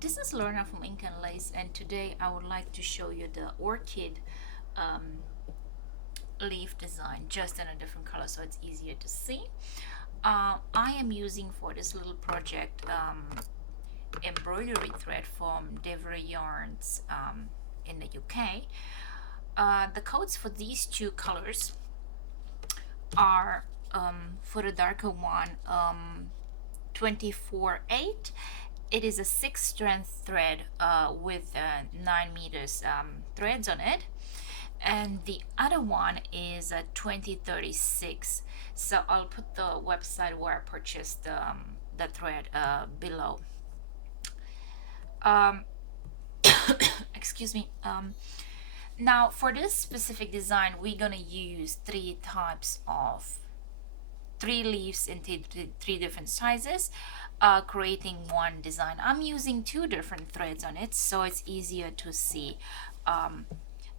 This is Lorena from Ink and Lace, and today I would like to show you the orchid um, leaf design just in a different color so it's easier to see. I am using for this little project embroidery thread from Devry Yarns in the UK. The codes for these two colors are for the darker one 24/8. It is a 6 strength thread with 9 meters threads on it, and the other one is a 2036. So I'll put the website where I purchased the thread below. Um, excuse me. Now for this specific design, we're gonna use three leaves in three different sizes, creating one design. I'm using two different threads on it so it's easier to see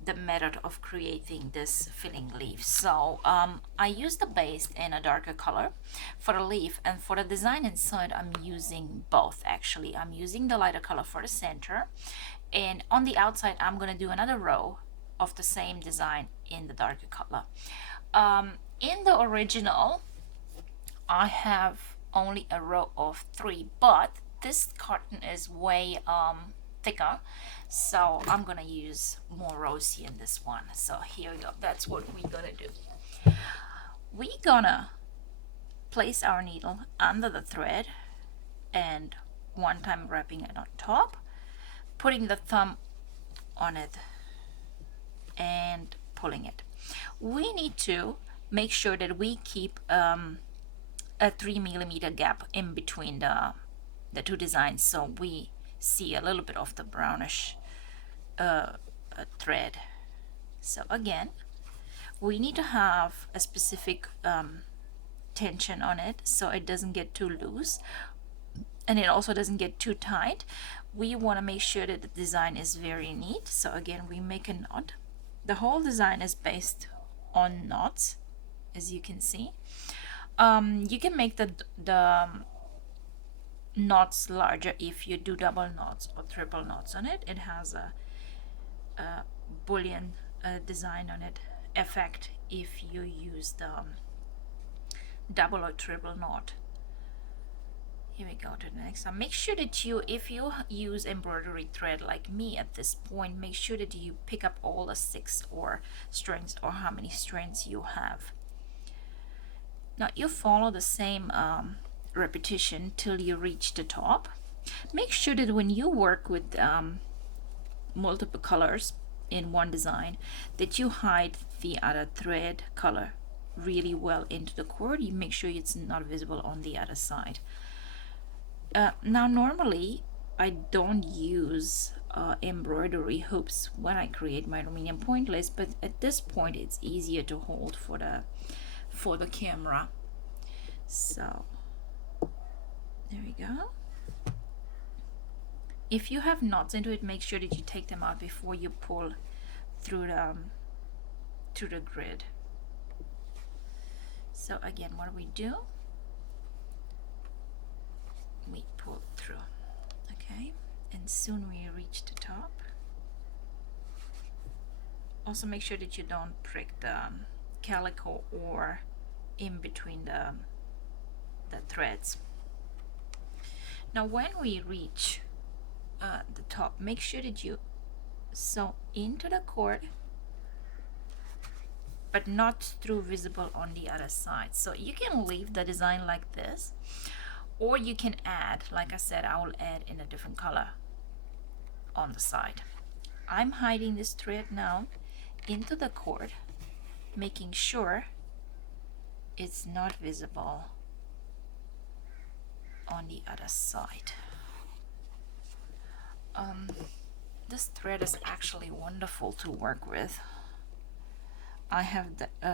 the method of creating this filling leaf. So I use the base in a darker color for the leaf, and for the design inside I'm using both. Actually, I'm using the lighter color for the center, and on the outside I'm going to do another row of the same design in the darker color. In the original I have only a row of 3, but this carton is way thicker, so I'm gonna use more rows here in this one. So here we go. That's what we're gonna do. We're gonna place our needle under the thread and one time wrapping it on top, putting the thumb on it and pulling it. We need to make sure that we keep a 3 millimeter gap in between the two designs, so we see a little bit of the brownish thread. So again, we need to have a specific tension on it so it doesn't get too loose and it also doesn't get too tight. We want to make sure that the design is very neat, so again we make a knot. The whole design is based on knots, as you can see. You can make the knots larger if you do double knots or triple knots on it. It has a bullion design on it effect if you use the double or triple knot. Here we go to the next one. Make sure that if you use embroidery thread like me at this point, make sure that you pick up all the 6 or strands or how many strands you have. Now you follow the same repetition till you reach the top. Make sure that when you work with multiple colors in one design, that you hide the other thread color really well into the cord. You make sure it's not visible on the other side. Now normally I don't use embroidery hoops when I create my Romanian point lace, but at this point it's easier to hold for the camera. So there we go. If you have knots into it, make sure that you take them out before you pull through the grid. So again, what do? We pull through, okay, and soon we reach the top. Also make sure that you don't prick the calico or in between the threads. Now when we reach the top, make sure that you sew into the cord but not through visible on the other side. So you can leave the design like this, or you can add, like I said, I will add in a different color on the side. I'm hiding this thread now into the cord, making sure it's not visible on the other side. This thread is actually wonderful to work with. I have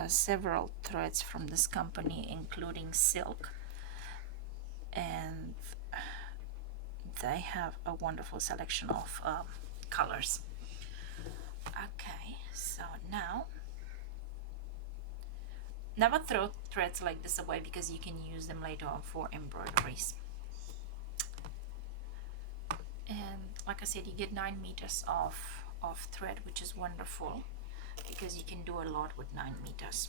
several threads from this company, including silk, and they have a wonderful selection of colors. Okay, so now never throw threads like this away because you can use them later on for embroideries. And like I said, you get 9 meters of thread, which is wonderful because you can do a lot with 9 meters.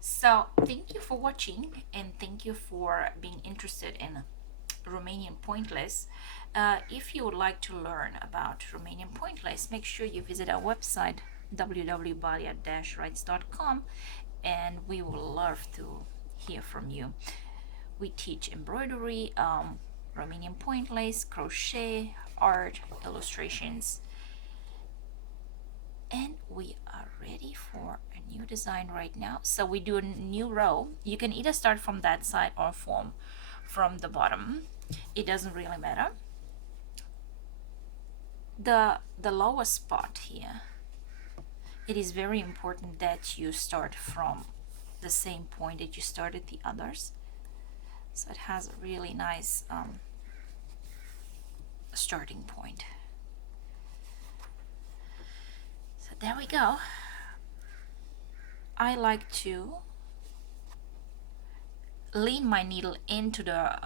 So thank you for watching, and thank you for being interested in Romanian Point Lace. If you would like to learn about Romanian Point Lace, make sure you visit our website www.balea-Raitz.com, and we will love to hear from you. We teach embroidery, Romanian Point Lace, crochet, art, illustrations, and we are ready for a new design right now. So we do a new row. You can either start from that side or from the bottom. It doesn't really matter. The lower spot here, it is very important that you start from the same point that you started the others. So it has a really nice starting point. So there we go. I like to lean my needle into the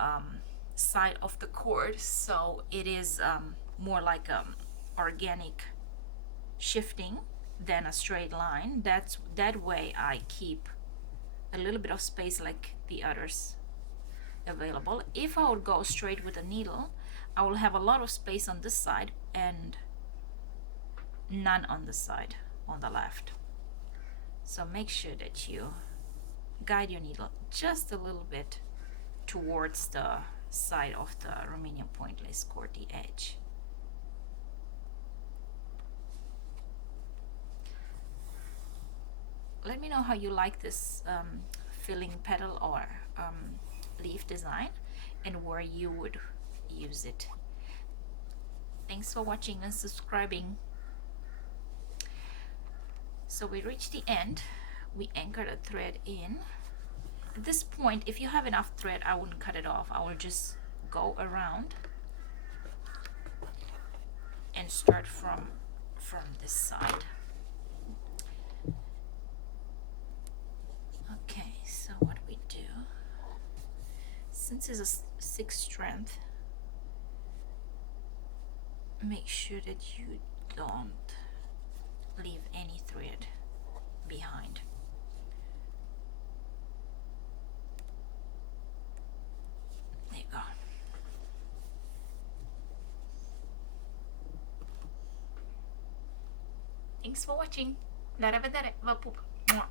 side of the cord, so it is more like organic shifting than a straight line. That way I keep a little bit of space like the others available. If I would go straight with a needle, I will have a lot of space on this side and none on the side on the left. So make sure that you guide your needle just a little bit towards the side of the Romanian Point Lace cord, the edge. Let me know how you like this filling petal or leaf design and where you would use it. Thanks for watching and subscribing. So we reached the end. We anchored a thread in. At this point, if you have enough thread, I wouldn't cut it off. I will just go around and start from this side. Okay, so what we do, since it's a 6 strength, make sure that you don't leave any thread behind. There you go. Thanks for watching. La revedere, vă pup. Mua.